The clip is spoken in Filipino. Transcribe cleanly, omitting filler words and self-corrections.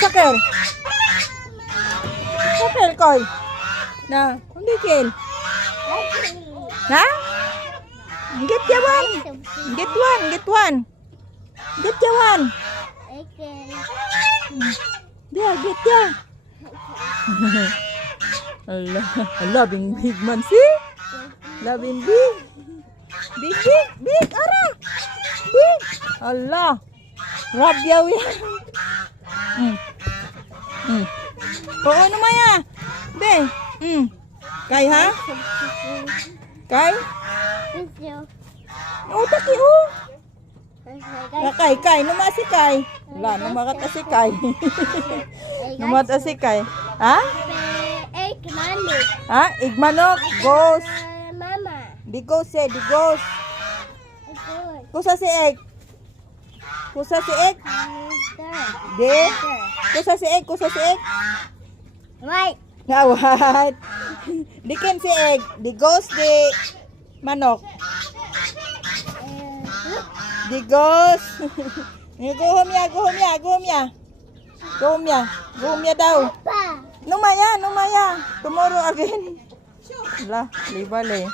Sakal. Sakal koy. Na, hindi kin. Ha? Get ya one. Get one, get one. Get ya one. Dia, get ya. Allah, Allah, big man sih. Labing big. Big, ara. Big. Allah. Rab yaw yan. Oo naman ya. Be. Kay ha? Kay? Oh, taki oh. Kay, numa si Kay. Wala, numakat si Kay. Numata si Kay. Ha? Ha? Igmanok. Ghost. Di ghost eh, di ghost. Kusa si egg. Kusa si egg. Di. Kusa si egg, kusa si egg. Right. Ngawat. Di ken si egg. Di ghost, di manok. Di ghost. Go home ya. Go home ya daw. Numaya. Tomorrow again. Lah, libal eh.